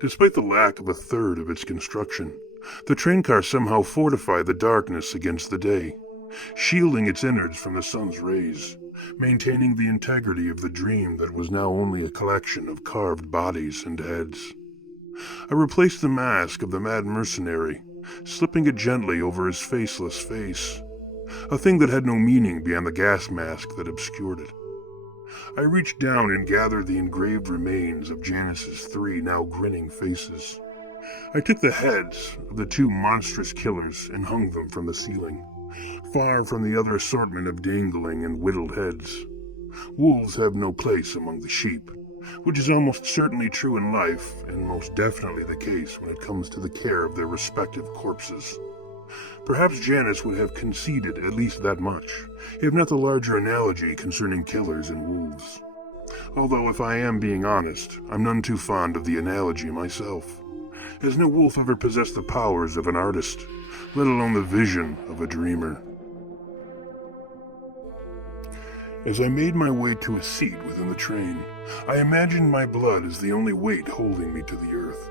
Despite the lack of a third of its construction, the train car somehow fortified the darkness against the day, shielding its innards from the sun's rays, maintaining the integrity of the dream that was now only a collection of carved bodies and heads. I replaced the mask of the mad mercenary, slipping it gently over his faceless face, a thing that had no meaning beyond the gas mask that obscured it. I reached down and gathered the engraved remains of Janice's 3 now grinning faces. I took the heads of the 2 monstrous killers and hung them from the ceiling, far from the other assortment of dangling and whittled heads. Wolves have no place among the sheep, which is almost certainly true in life and most definitely the case when it comes to the care of their respective corpses. Perhaps Janice would have conceded at least that much, if not the larger analogy concerning killers and wolves. Although if I am being honest, I'm none too fond of the analogy myself, as no wolf ever possessed the powers of an artist, let alone the vision of a dreamer. As I made my way to a seat within the train, I imagined my blood as the only weight holding me to the earth.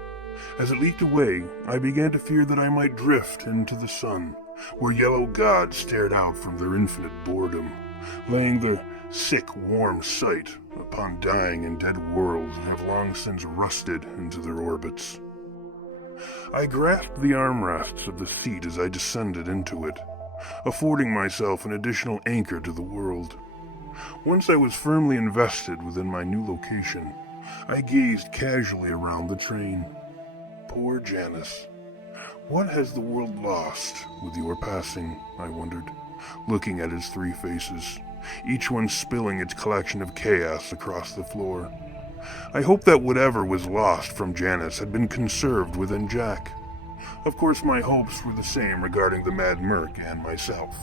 As it leaked away, I began to fear that I might drift into the sun, where yellow gods stared out from their infinite boredom, laying their sick, warm sight upon dying and dead worlds that have long since rusted into their orbits. I grasped the armrests of the seat as I descended into it, affording myself an additional anchor to the world. Once I was firmly invested within my new location, I gazed casually around the train. Poor Janice. What has the world lost with your passing, I wondered, looking at its 3 faces, each one spilling its collection of chaos across the floor. I hoped that whatever was lost from Janice had been conserved within Jack. Of course, my hopes were the same regarding the Mad Merc and myself,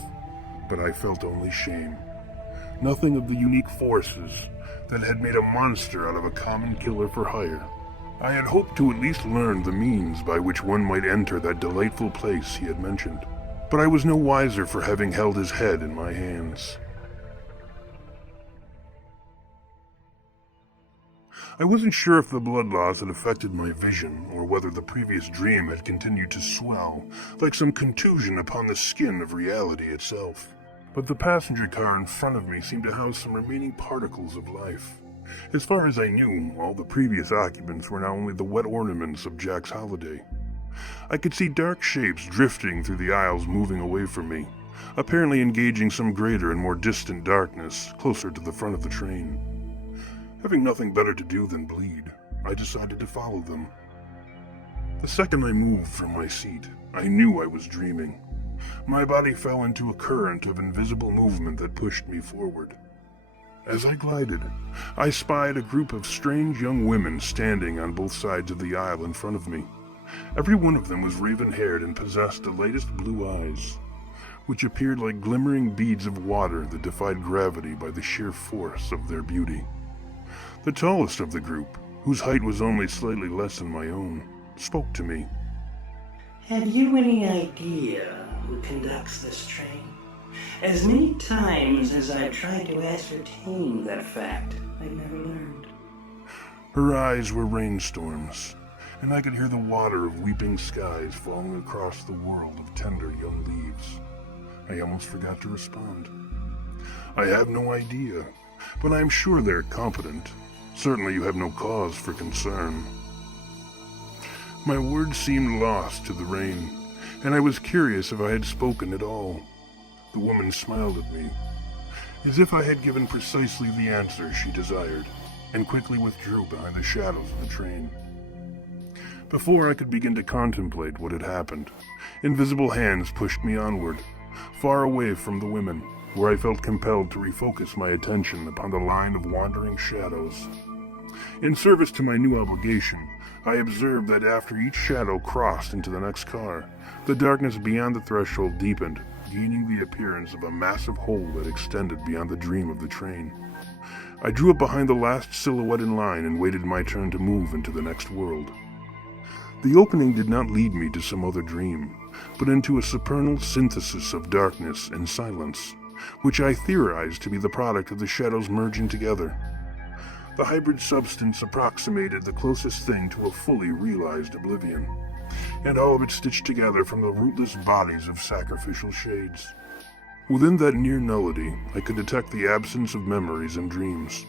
but I felt only shame. Nothing of the unique forces that had made a monster out of a common killer for hire. I had hoped to at least learn the means by which one might enter that delightful place he had mentioned, but I was no wiser for having held his head in my hands. I wasn't sure if the blood loss had affected my vision, or whether the previous dream had continued to swell, like some contusion upon the skin of reality itself. But the passenger car in front of me seemed to house some remaining particles of life. As far as I knew, all the previous occupants were now only the wet ornaments of Jack's holiday. I could see dark shapes drifting through the aisles moving away from me, apparently engaging some greater and more distant darkness closer to the front of the train. Having nothing better to do than bleed, I decided to follow them. The second I moved from my seat, I knew I was dreaming. My body fell into a current of invisible movement that pushed me forward. As I glided, I spied a group of strange young women standing on both sides of the aisle in front of me. Every one of them was raven-haired and possessed the latest blue eyes, which appeared like glimmering beads of water that defied gravity by the sheer force of their beauty. The tallest of the group, whose height was only slightly less than my own, spoke to me. Have you any idea who conducts this train? As many times as I've tried to ascertain that fact, I've never learned. Her eyes were rainstorms, and I could hear the water of weeping skies falling across the world of tender young leaves. I almost forgot to respond. I have no idea, but I am sure they're competent. Certainly you have no cause for concern. My words seemed lost to the rain, and I was curious if I had spoken at all. The woman smiled at me, as if I had given precisely the answer she desired, and quickly withdrew behind the shadows of the train. Before I could begin to contemplate what had happened, invisible hands pushed me onward, far away from the women, where I felt compelled to refocus my attention upon the line of wandering shadows. In service to my new obligation, I observed that after each shadow crossed into the next car, the darkness beyond the threshold deepened, gaining the appearance of a massive hole that extended beyond the dream of the train. I drew up behind the last silhouette in line and waited my turn to move into the next world. The opening did not lead me to some other dream, but into a supernal synthesis of darkness and silence, which I theorized to be the product of the shadows merging together. The hybrid substance approximated the closest thing to a fully realized oblivion, and all of it stitched together from the rootless bodies of sacrificial shades. Within that near nullity, I could detect the absence of memories and dreams,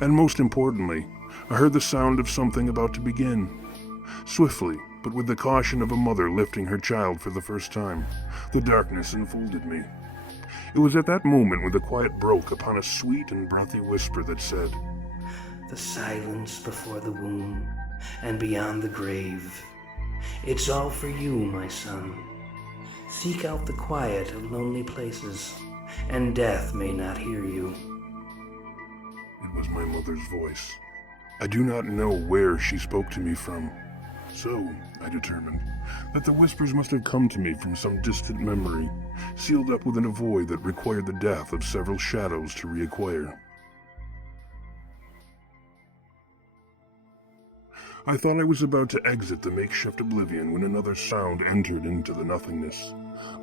and most importantly, I heard the sound of something about to begin. Swiftly, but with the caution of a mother lifting her child for the first time, the darkness enfolded me. It was at that moment when the quiet broke upon a sweet and breathy whisper that said, "The silence before the womb and beyond the grave. It's all for you, my son. Seek out the quiet of lonely places, and death may not hear you." It was my mother's voice. I do not know where she spoke to me from. So, I determined, that the whispers must have come to me from some distant memory, sealed up within a void that required the death of several shadows to reacquire. I thought I was about to exit the makeshift oblivion when another sound entered into the nothingness,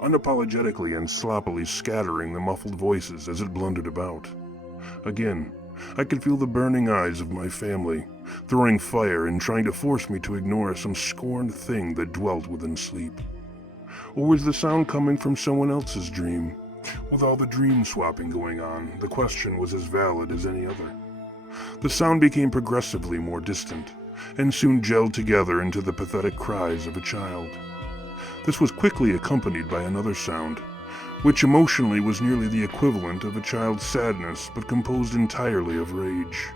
unapologetically and sloppily scattering the muffled voices as it blundered about. Again, I could feel the burning eyes of my family, throwing fire and trying to force me to ignore some scorned thing that dwelt within sleep. Or was the sound coming from someone else's dream? With all the dream swapping going on, the question was as valid as any other. The sound became progressively more distant, and soon gelled together into the pathetic cries of a child. This was quickly accompanied by another sound, which emotionally was nearly the equivalent of a child's sadness, but composed entirely of rage.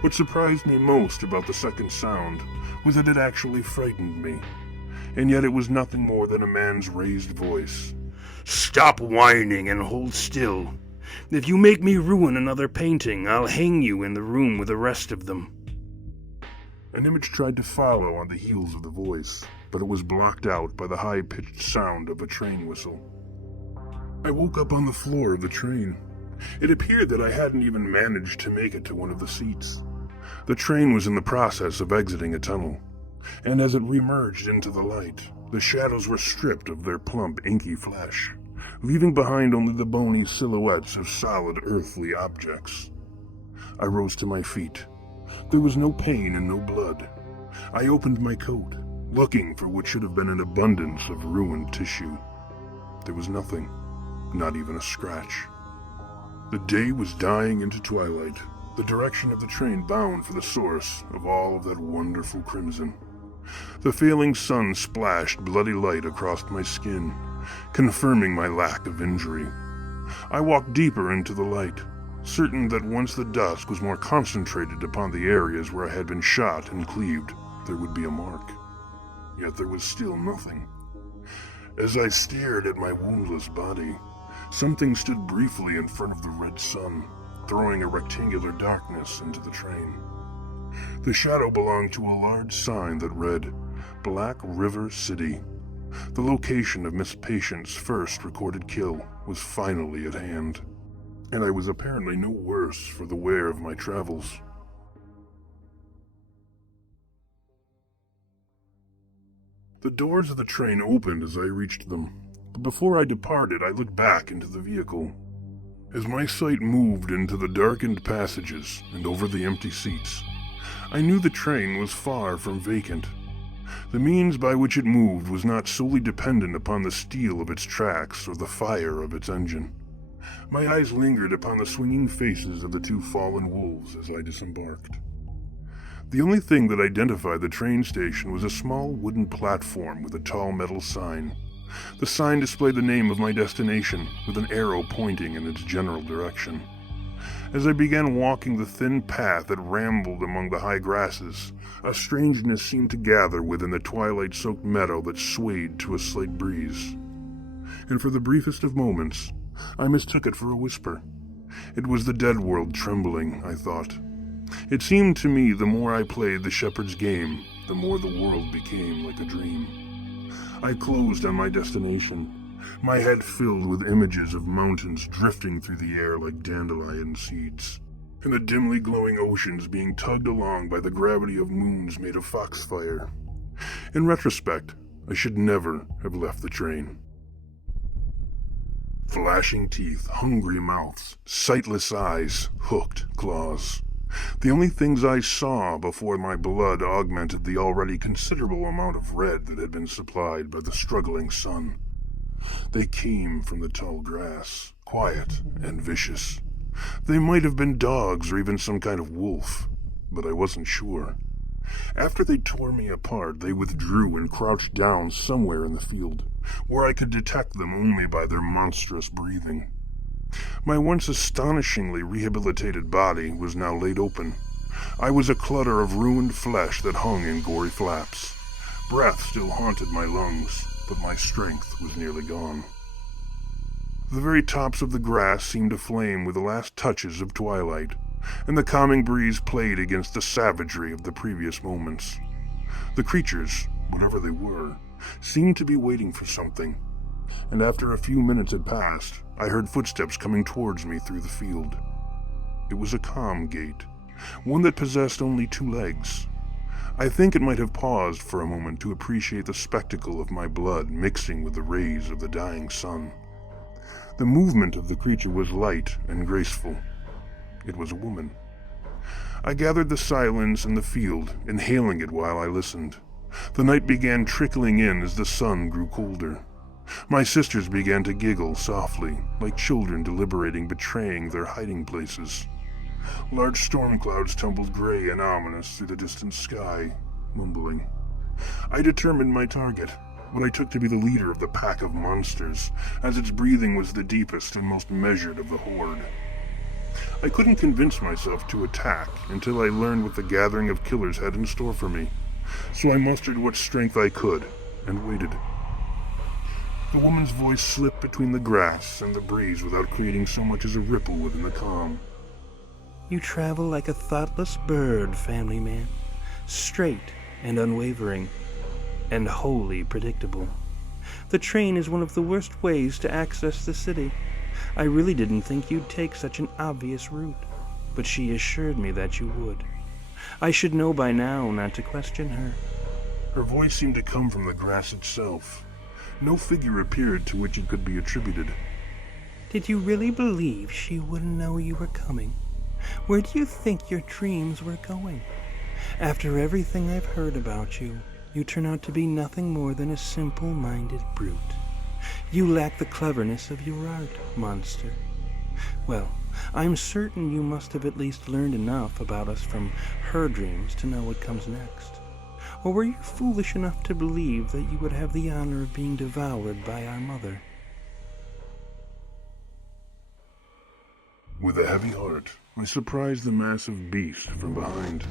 What surprised me most about the second sound was that it actually frightened me, and yet it was nothing more than a man's raised voice. "Stop whining and hold still. If you make me ruin another painting, I'll hang you in the room with the rest of them." An image tried to follow on the heels of the voice, but it was blocked out by the high-pitched sound of a train whistle. I woke up on the floor of the train. It appeared that I hadn't even managed to make it to one of the seats. The train was in the process of exiting a tunnel, and as it remerged into the light, the shadows were stripped of their plump, inky flesh, leaving behind only the bony silhouettes of solid earthly objects. I rose to my feet. There was no pain and no blood. I opened my coat, looking for what should have been an abundance of ruined tissue. There was nothing, not even a scratch. The day was dying into twilight, the direction of the train bound for the source of all of that wonderful crimson. The failing sun splashed bloody light across my skin, confirming my lack of injury. I walked deeper into the light, certain that once the dusk was more concentrated upon the areas where I had been shot and cleaved, there would be a mark. Yet there was still nothing. As I stared at my woundless body, something stood briefly in front of the red sun, throwing a rectangular darkness into the train. The shadow belonged to a large sign that read, Black River City. The location of Miss Patient's first recorded kill was finally at hand, and I was apparently no worse for the wear of my travels. The doors of the train opened as I reached them, but before I departed, I looked back into the vehicle. As my sight moved into the darkened passages and over the empty seats, I knew the train was far from vacant. The means by which it moved was not solely dependent upon the steel of its tracks or the fire of its engine. My eyes lingered upon the swinging faces of the two fallen wolves as I disembarked. The only thing that identified the train station was a small wooden platform with a tall metal sign. The sign displayed the name of my destination, with an arrow pointing in its general direction. As I began walking the thin path that rambled among the high grasses, a strangeness seemed to gather within the twilight-soaked meadow that swayed to a slight breeze. And for the briefest of moments, I mistook it for a whisper. It was the dead world trembling, I thought. It seemed to me the more I played the shepherd's game, the more the world became like a dream. I closed on my destination, my head filled with images of mountains drifting through the air like dandelion seeds, and the dimly glowing oceans being tugged along by the gravity of moons made of foxfire. In retrospect, I should never have left the train. Flashing teeth, hungry mouths, sightless eyes, hooked claws. The only things I saw before my blood augmented the already considerable amount of red that had been supplied by the struggling sun. They came from the tall grass, quiet and vicious. They might have been dogs or even some kind of wolf, but I wasn't sure. After they tore me apart, they withdrew and crouched down somewhere in the field, where I could detect them only by their monstrous breathing. My once astonishingly rehabilitated body was now laid open. I was a clutter of ruined flesh that hung in gory flaps. Breath still haunted my lungs, but my strength was nearly gone. The very tops of the grass seemed aflame with the last touches of twilight, and the calming breeze played against the savagery of the previous moments. The creatures, whatever they were, seemed to be waiting for something, and after a few minutes had passed, I heard footsteps coming towards me through the field. It was a calm gait, one that possessed only 2 legs. I think it might have paused for a moment to appreciate the spectacle of my blood mixing with the rays of the dying sun. The movement of the creature was light and graceful. It was a woman. I gathered the silence in the field, inhaling it while I listened. The night began trickling in as the sun grew colder. My sisters began to giggle softly, like children deliberating betraying their hiding places. Large storm clouds tumbled gray and ominous through the distant sky, mumbling. I determined my target, what I took to be the leader of the pack of monsters, as its breathing was the deepest and most measured of the horde. I couldn't convince myself to attack until I learned what the gathering of killers had in store for me, so I mustered what strength I could and waited. The woman's voice slipped between the grass and the breeze without creating so much as a ripple within the calm. You travel like a thoughtless bird, family man, straight and unwavering, and wholly predictable. The train is one of the worst ways to access the city. I really didn't think you'd take such an obvious route, but she assured me that you would. I should know by now not to question her. Her voice seemed to come from the grass itself. No figure appeared to which it could be attributed. Did you really believe she wouldn't know you were coming? Where do you think your dreams were going? After everything I've heard about you, you turn out to be nothing more than a simple-minded brute. You lack the cleverness of your art, monster. Well, I'm certain you must have at least learned enough about us from her dreams to know what comes next. Or were you foolish enough to believe that you would have the honor of being devoured by our mother? With a heavy heart, I surprised the massive beast from behind.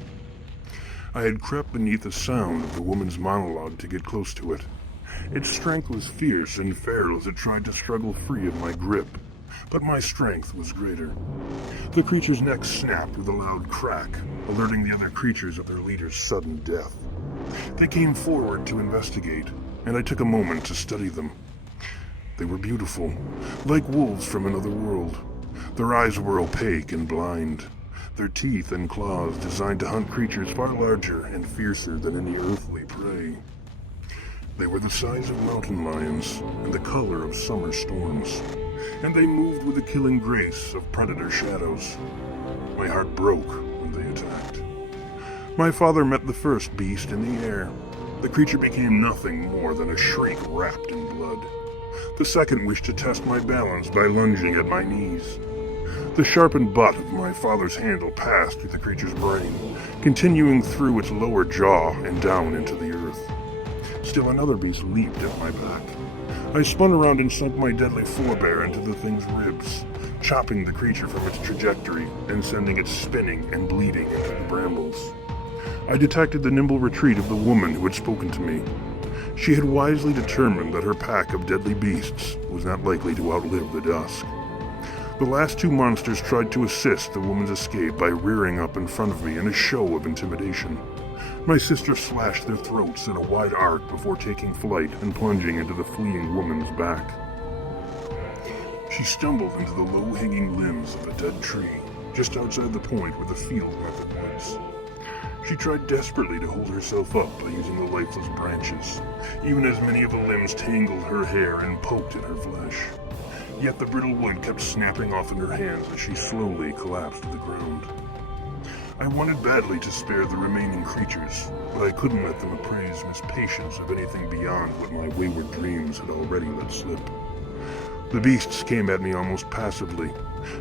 I had crept beneath the sound of the woman's monologue to get close to it. Its strength was fierce and feral as it tried to struggle free of my grip, but my strength was greater. The creature's neck snapped with a loud crack, alerting the other creatures of their leader's sudden death. They came forward to investigate, and I took a moment to study them. They were beautiful, like wolves from another world. Their eyes were opaque and blind, their teeth and claws designed to hunt creatures far larger and fiercer than any earthly prey. They were the size of mountain lions and the color of summer storms, and they moved with the killing grace of predator shadows. My heart broke when they attacked. My father met the first beast in the air. The creature became nothing more than a shriek wrapped in blood. The second wished to test my balance by lunging at my knees. The sharpened butt of my father's handle passed through the creature's brain, continuing through its lower jaw and down into the earth. Still another beast leaped at my back. I spun around and sunk my deadly forebear into the thing's ribs, chopping the creature from its trajectory and sending it spinning and bleeding into the brambles. I detected the nimble retreat of the woman who had spoken to me. She had wisely determined that her pack of deadly beasts was not likely to outlive the dusk. The last 2 monsters tried to assist the woman's escape by rearing up in front of me in a show of intimidation. My sister slashed their throats in a wide arc before taking flight and plunging into the fleeing woman's back. She stumbled into the low-hanging limbs of a dead tree, just outside the point where the field met the woods. She tried desperately to hold herself up by using the lifeless branches, even as many of the limbs tangled her hair and poked at her flesh. Yet the brittle wood kept snapping off in her hands as she slowly collapsed to the ground. I wanted badly to spare the remaining creatures, but I couldn't let them appraise Miss Patience of anything beyond what my wayward dreams had already let slip. The beasts came at me almost passively,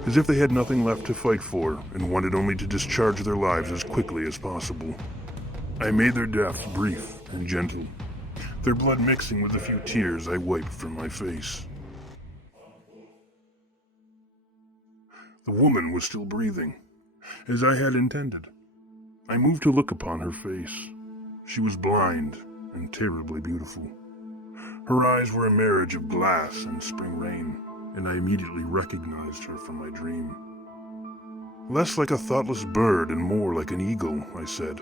as if they had nothing left to fight for and wanted only to discharge their lives as quickly as possible. I made their deaths brief and gentle, their blood mixing with the few tears I wiped from my face. The woman was still breathing, as I had intended. I moved to look upon her face. She was blind and terribly beautiful. Her eyes were a marriage of glass and spring rain, and I immediately recognized her from my dream. Less like a thoughtless bird and more like an eagle, I said.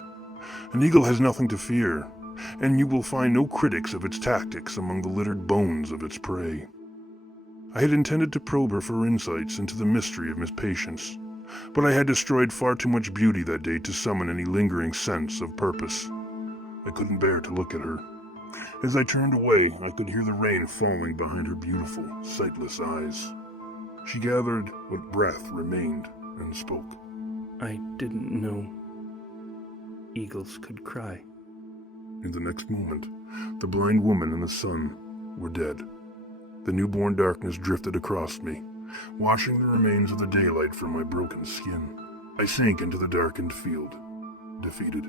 An eagle has nothing to fear, and you will find no critics of its tactics among the littered bones of its prey. I had intended to probe her for insights into the mystery of Miss Patience, but I had destroyed far too much beauty that day to summon any lingering sense of purpose. I couldn't bear to look at her. As I turned away, I could hear the rain falling behind her beautiful, sightless eyes. She gathered what breath remained and spoke. I didn't know eagles could cry. In the next moment, the blind woman and the sun were dead. The newborn darkness drifted across me, washing the remains of the daylight from my broken skin. I sank into the darkened field, defeated.